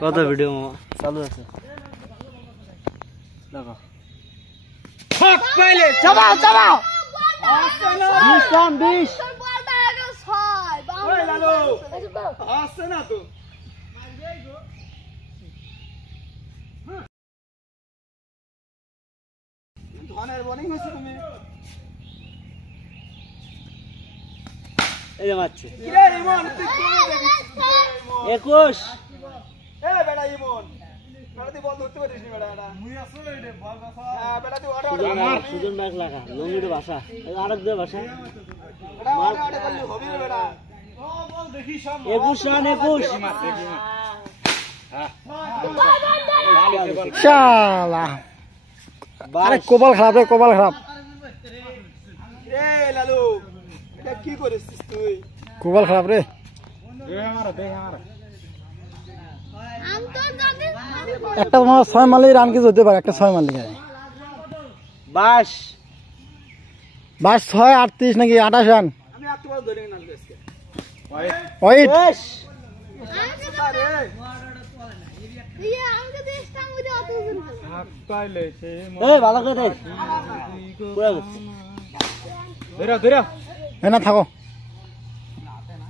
কত ভিডিও চালু আছে দেখো হক পাইলে চাবাও চাবাও 20 রান 20 বলটা আগে 6 ওই লালু আসছে না তো ধনের বোলিং হইছে তুমি এই যে মারছে কিরে ইমন তুই কোন দেখিস 21 এ বেটা ইমন বেটা তুই বল ধরতে পারিস নি বেটা এটা মুই আসো রে বল বাসা হ্যাঁ বেটা তুই অর্ডার সুজন ব্যাগ লাগা লঙ্গিতে বাসা আরেক দে বাসা বেটা অর্ডার করলি হবে রে বেটা ও বল দেখি সব 21 রান 21 শালা আরে কপাল খারাপ রে কপাল খারাপ এ লালু এটা কি করিস তুই কপাল খারাপ রে আম তো জানি একটা তোমার 6 মারলেই রান কিছু হতে পারে একটা 6 মারলে যায় 22 22 6 38 নাকি 28 রান আমি একটু বল ধরে না আজকে ওয়েট আরে ইয়া আমাকে দেশটা মুই অত ওজন এই ভালো করে দে পুরো না থাকো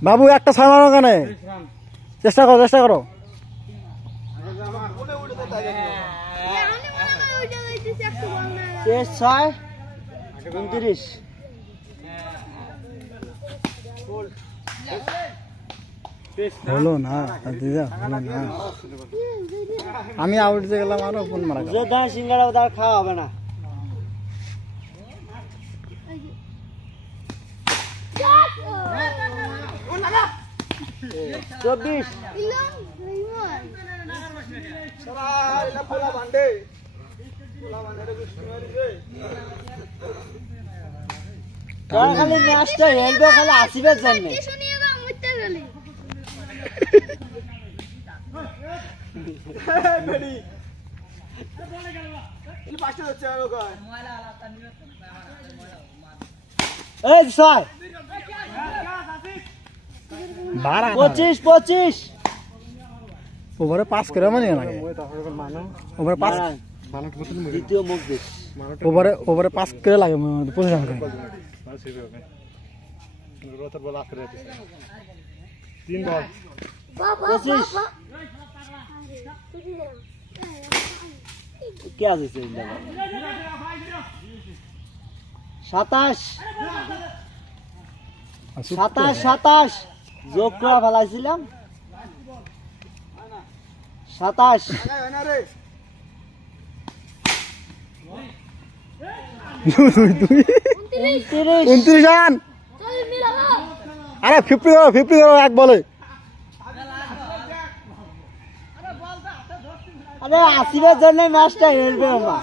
বাবু একটা 6 মারো কেন চেষ্টা করো উড়ে উড়ে তো তাই আমি মনে করি ওইটা যাইতেছে একটু বল না 6 29 হলো না দিদা হলো না আমি আউট দিয়ে গেলাম আরো ফোন মারা গেল যে দা সিঙ্গাড়া দাও খাওয়া হবে না ও লাগা 24 ইলম ইমন সারা এলা পোলা বান্ডে গুষ্টি মারি রে তোর খালি ম্যাচটা হেলবে খালি আসিবের জন্য কিছু নিয়ে দাও মুইতে গেলি বেড়ি এই পাশে যাচ্ছে আর ওখানে এই 6 12 25 ওভারে পাস করে মানে লাগে ওভারে পাস দ্বিতীয় মুখ দিস ওভারে পাস করে লাগে পজিশন করে বাবা 25 কে আছে 27 যোগ করে ফেলাইছিলাম 27 না রে 29 রান চল মিলাও আরে 50 করো এক বলে আরে আসিবের জন্য ম্যাচটা হেলবে না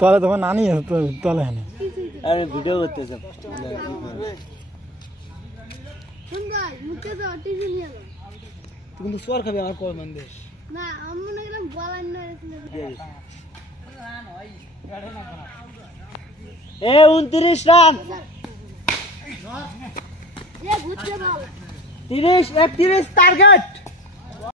তাহলে তোমার নানি তাহলে হ্যাঁ আরে ভিডিও করতে যাব সুন্দর মুখে তো টিভি নিয়ে গেল তুই কিন্তু সোয়ার খাবি আমার কয় মান দেশ না আমি মনে করলাম বলার নয় এ 29 রান যে ঘুরতে বল 30 31 টার্গেট